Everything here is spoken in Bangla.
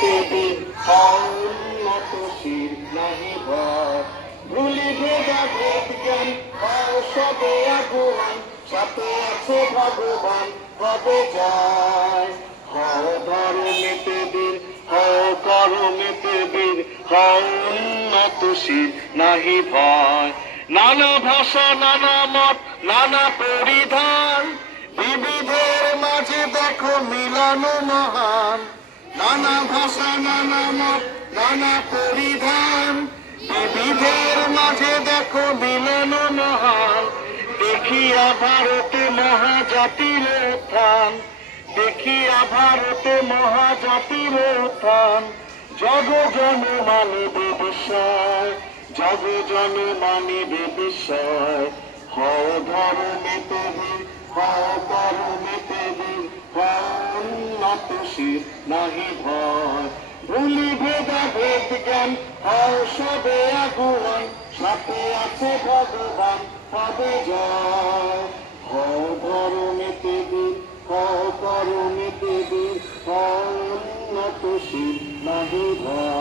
পৃথিবীর উন্নতশীল নাহি ভয় ভুলি ভেদা ভেদ জ্ঞান হও সবে আগুয়ান সাথে আছে ভগবান হবে যায় হও ধর্মেতে বীর হও কর্মেতে বীর হও উন্নতশীল নাহি ভয় নানা ভাষা নানা মত নানা পরিধান বিবিধের মাঝে দেখো মিলন মহান নানা ভাষা নানা মত নানা পরিধান বিবিধের মাঝে দেখো মিলন মহান দেখিয়া ভারতে মহাজাতির উত্থান দেখিয়া ভারতে মহাজাতির উত্থান জগ জন মানিবে বিষয় জগ জন মানিবে বিষয় হও ধর্মেতে বীর হও কর্মেতে বীর হও উন্নতশীল নাহি ভয় ভুলি ভেদা ভেদ জ্ঞান হও সবে আগুয়ান সাথে আছে ভগবান হবে জয় হও ধর্মেতে বীর হও কর্মেতে বীর হও উন্নতশীল নাহি ভয়।